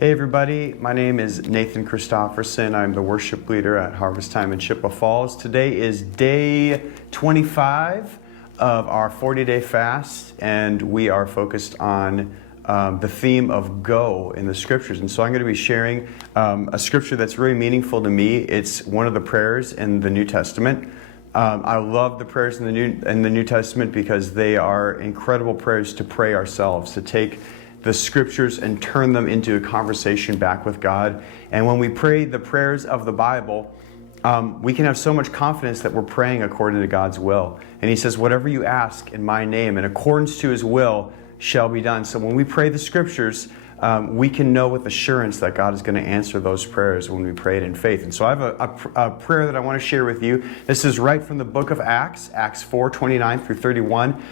Hey everybody, my name is Nathan Christopherson. I'm the worship leader at Harvest Time in Chippewa Falls. Today is day 25 of our 40-day fast, and we are focused on the theme of go in the scriptures. And so I'm going to be sharing a scripture that's really meaningful to me. It's one of the prayers in the New Testament. I love the prayers in the New Testament because they are incredible prayers to pray ourselves, to take the scriptures and turn them into a conversation back with God. And when we pray the prayers of the Bible, we can have so much confidence that we're praying according to God's will. And he says, whatever you ask in my name, in accordance to his will, shall be done. So when we pray the scriptures, we can know with assurance that God is going to answer those prayers when we pray it in faith. And so I have a prayer that I want to share with you. This is right from the book of Acts 4:29 through 31.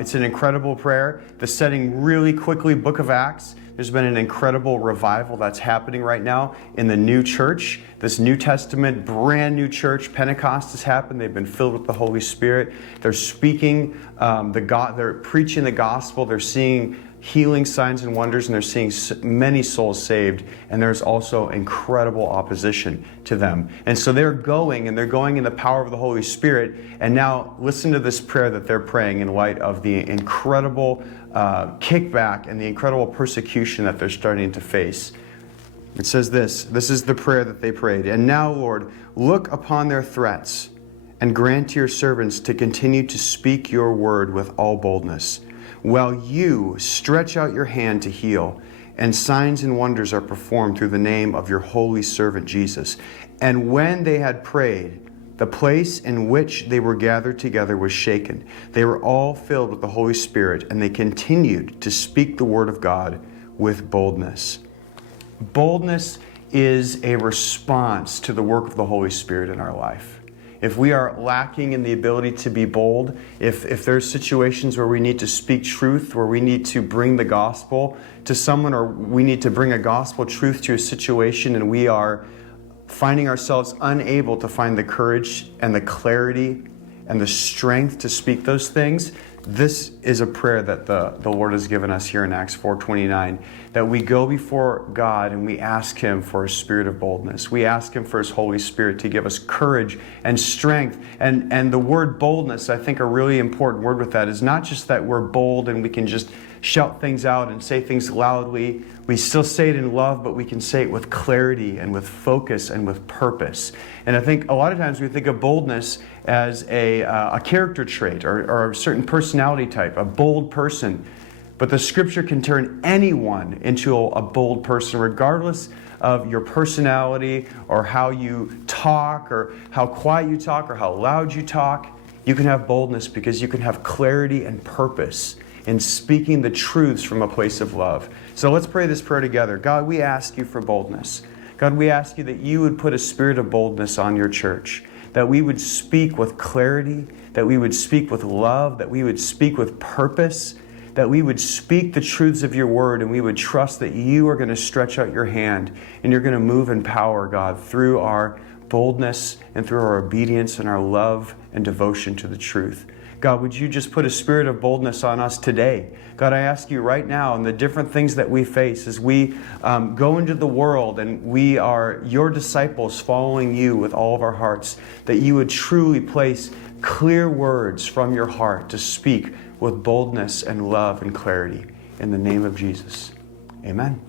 It's an incredible prayer. The setting really quickly, book of Acts. There's been an incredible revival that's happening right now in the new church. This New Testament, brand new church, Pentecost has happened. They've been filled with the Holy Spirit. They're speaking they're preaching the gospel. They're seeing healing signs and wonders, and they're seeing many souls saved, and there's also incredible opposition to them. And so they're going in the power of the Holy Spirit. And now listen to this prayer that they're praying in light of the incredible kickback and the incredible persecution that they're starting to face. It says this is the prayer that they prayed. And now, Lord, look upon their threats and grant to your servants to continue to speak your word with all boldness, while you stretch out your hand to heal, and signs and wonders are performed through the name of your holy servant Jesus. And when they had prayed, the place in which they were gathered together was shaken. They were all filled with the Holy Spirit, and they continued to speak the word of God with boldness. Boldness is a response to the work of the Holy Spirit in our life. If we are lacking in the ability to be bold, if there's situations where we need to speak truth, where we need to bring the gospel to someone, or we need to bring a gospel truth to a situation, and we are finding ourselves unable to find the courage and the clarity and the strength to speak those things, this is a prayer that the Lord has given us here in Acts 4:29, that we go before God and we ask him for a spirit of boldness. We ask him for his Holy Spirit to give us courage and strength. And the word boldness, I think a really important word with that is not just that we're bold and we can just shout things out and say things loudly. We still say it in love, but we can say it with clarity and with focus and with purpose. And I think a lot of times we think of boldness as a character trait or a certain personality type, a bold person. But the scripture can turn anyone into a bold person, regardless of your personality or how you talk or how quiet you talk or how loud you talk. You can have boldness because you can have clarity and purpose in speaking the truths from a place of love. So let's pray this prayer together. God, we ask you for boldness. God, we ask you that you would put a spirit of boldness on your church, that we would speak with clarity, that we would speak with love, that we would speak with purpose, that we would speak the truths of your word, and we would trust that you are going to stretch out your hand and you're going to move in power, God, through our boldness and through our obedience and our love and devotion to the truth. God, would you just put a spirit of boldness on us today? God, I ask you right now in the different things that we face as we go into the world and we are your disciples following you with all of our hearts, that you would truly place clear words from your heart to speak with boldness and love and clarity. In the name of Jesus, amen.